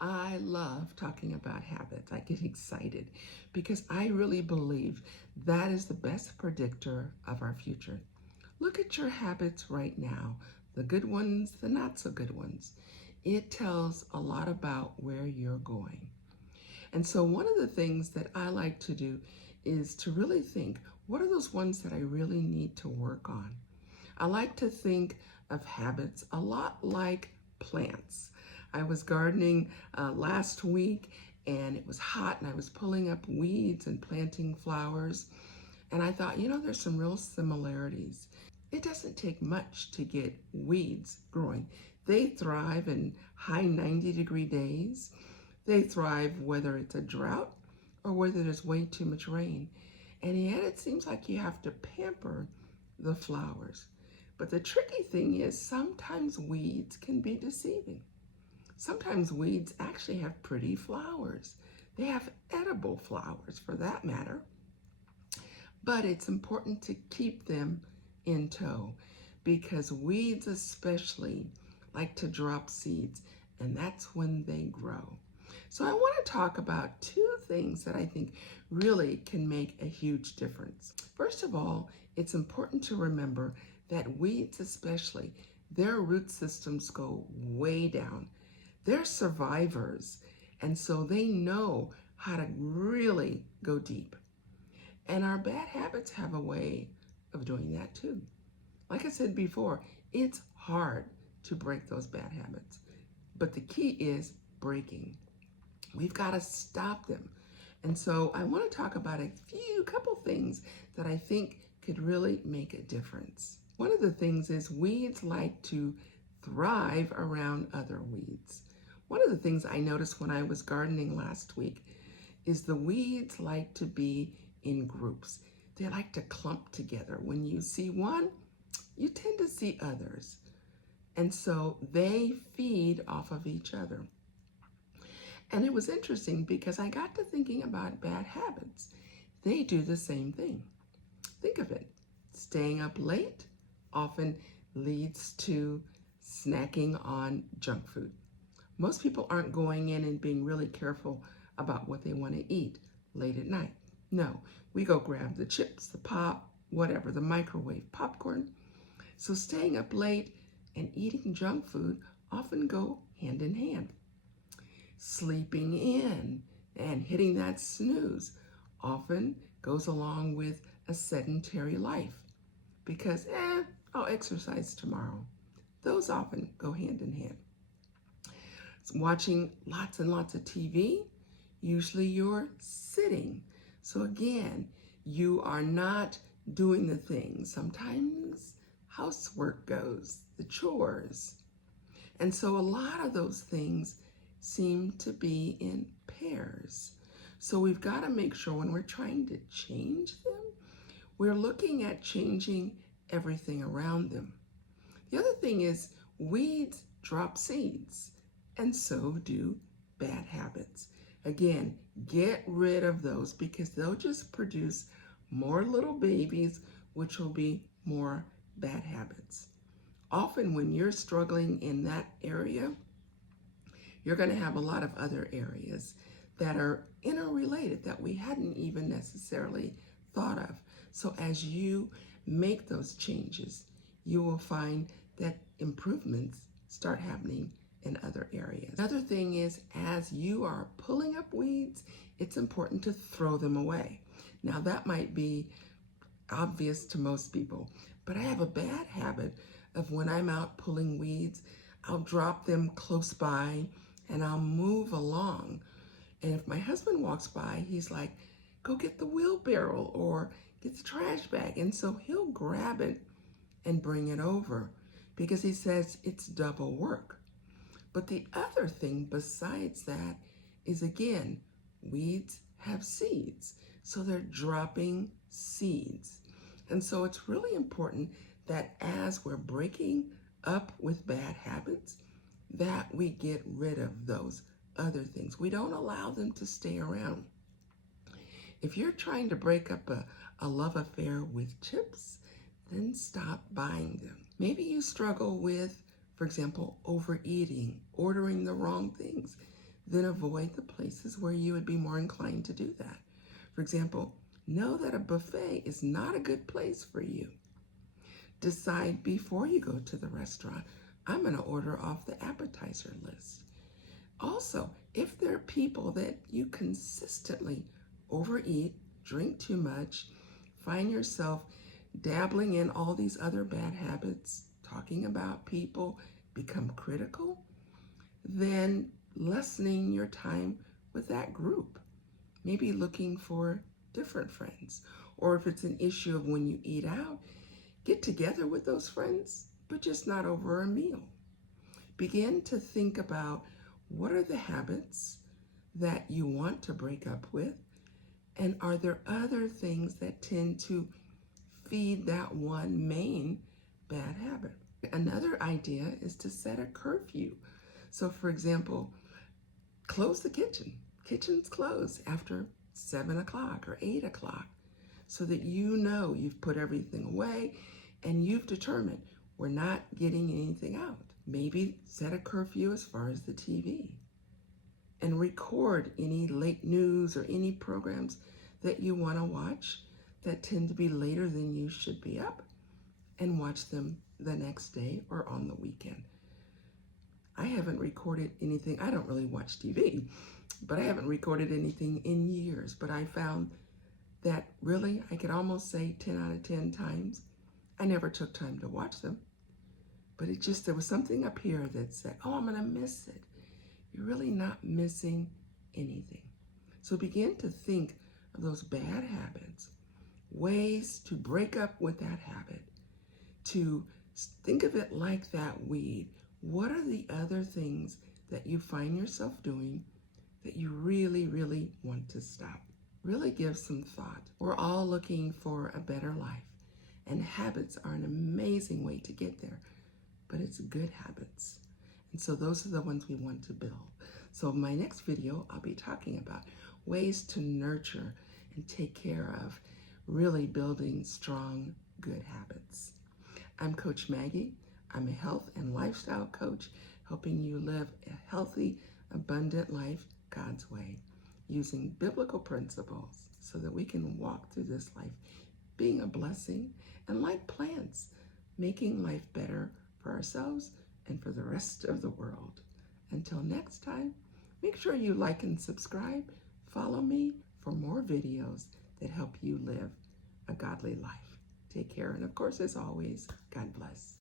I love talking about habits. I get excited because I really believe that is the best predictor of our future. Look at your habits right now, the good ones, the not so good ones. It tells a lot about where you're going. And so, one of the things that I like to do is to really think, what are those ones that I really need to work on? I like to think of habits a lot like plants. I was gardening last week and it was hot and I was pulling up weeds and planting flowers. And I thought, there's some real similarities. It doesn't take much to get weeds growing. They thrive in high 90-degree days. They thrive whether it's a drought or whether there's way too much rain. And yet it seems like you have to pamper the flowers. But the tricky thing is sometimes weeds can be deceiving. Sometimes weeds actually have pretty flowers. They have edible flowers for that matter. But it's important to keep them in tow because weeds especially like to drop seeds, and that's when they grow. So I want to talk about two things that I think really can make a huge difference. First of all, it's important to remember that weeds especially, their root systems go way down. They're survivors, and so they know how to really go deep. And our bad habits have a way of doing that too. Like I said before, it's hard to break those bad habits. But the key is breaking. We've got to stop them. And so I want to talk about a couple things that I think could really make a difference. One of the things is weeds like to thrive around other weeds. One of the things I noticed when I was gardening last week is the weeds like to be in groups. They like to clump together. When you see one, you tend to see others. And so they feed off of each other. And it was interesting because I got to thinking about bad habits. They do the same thing. Think of it. Staying up late often leads to snacking on junk food. Most people aren't going in and being really careful about what they want to eat late at night. No, we go grab the chips, the pop, whatever, the microwave popcorn. So staying up late and eating junk food often go hand in hand. Sleeping in and hitting that snooze often goes along with a sedentary life because, I'll exercise tomorrow. Those often go hand in hand. Watching lots and lots of TV, usually you're sitting. So again, you are not doing the things. Sometimes housework goes, the chores. And so a lot of those things seem to be in pairs. So we've got to make sure when we're trying to change them, we're looking at changing everything around them. The other thing is weeds drop seeds, and so do bad habits. Again, get rid of those because they'll just produce more little babies, which will be more bad habits. Often when you're struggling in that area, you're going to have a lot of other areas that are interrelated that we hadn't even necessarily thought of. So as you make those changes, you will find that improvements start happening in other areas. Another thing is, as you are pulling up weeds, it's important to throw them away. Now that might be obvious to most people, but I have a bad habit of when I'm out pulling weeds, I'll drop them close by and I'll move along. And if my husband walks by, he's like, go get the wheelbarrow or get the trash bag. And so he'll grab it and bring it over because he says it's double work. But the other thing besides that is, again, weeds have seeds. So they're dropping seeds. And so it's really important that as we're breaking up with bad habits, that we get rid of those other things. We don't allow them to stay around. If you're trying to break up a love affair with chips, then stop buying them. Maybe you struggle with, for example, overeating, ordering the wrong things. then avoid the places where you would be more inclined to do that. For example, know that a buffet is not a good place for you. Decide before you go to the restaurant, I'm going to order off the appetizer list. Also, if there are people that you consistently overeat, drink too much, find yourself dabbling in all these other bad habits, talking about people, become critical, then lessening your time with that group. Maybe looking for different friends. Or if it's an issue of when you eat out, get together with those friends, but just not over a meal. Begin to think about what are the habits that you want to break up with, and are there other things that tend to feed that one main bad habit? Another idea is to set a curfew. So for example, close the kitchen. Kitchen's closed after 7 o'clock or 8 o'clock so that you know you've put everything away and you've determined we're not getting anything out. Maybe set a curfew as far as the TV and record any late news or any programs that you want to watch that tend to be later than you should be up, and watch them the next day or on the weekend. I haven't recorded anything. I don't really watch TV, but I haven't recorded anything in years. But I found that really, I could almost say 10 out of 10 times, I never took time to watch them. But there was something up here that said, oh, I'm going to miss it. You're really not missing anything. So begin to think of those bad habits, ways to break up with that habit, to think of it like that weed. What are the other things that you find yourself doing that you really, really want to stop? Really give some thought. We're all looking for a better life, and habits are an amazing way to get there, but it's good habits. And so those are the ones we want to build. So in my next video, I'll be talking about ways to nurture and take care of really building strong, good habits. I'm Coach Maggie. I'm a health and lifestyle coach, helping you live a healthy, abundant life God's way, using biblical principles so that we can walk through this life being a blessing and, like plants, making life better for ourselves and for the rest of the world. Until next time, make sure you like and subscribe. Follow me for more videos that help you live a godly life. Take care, and of course, as always, God bless.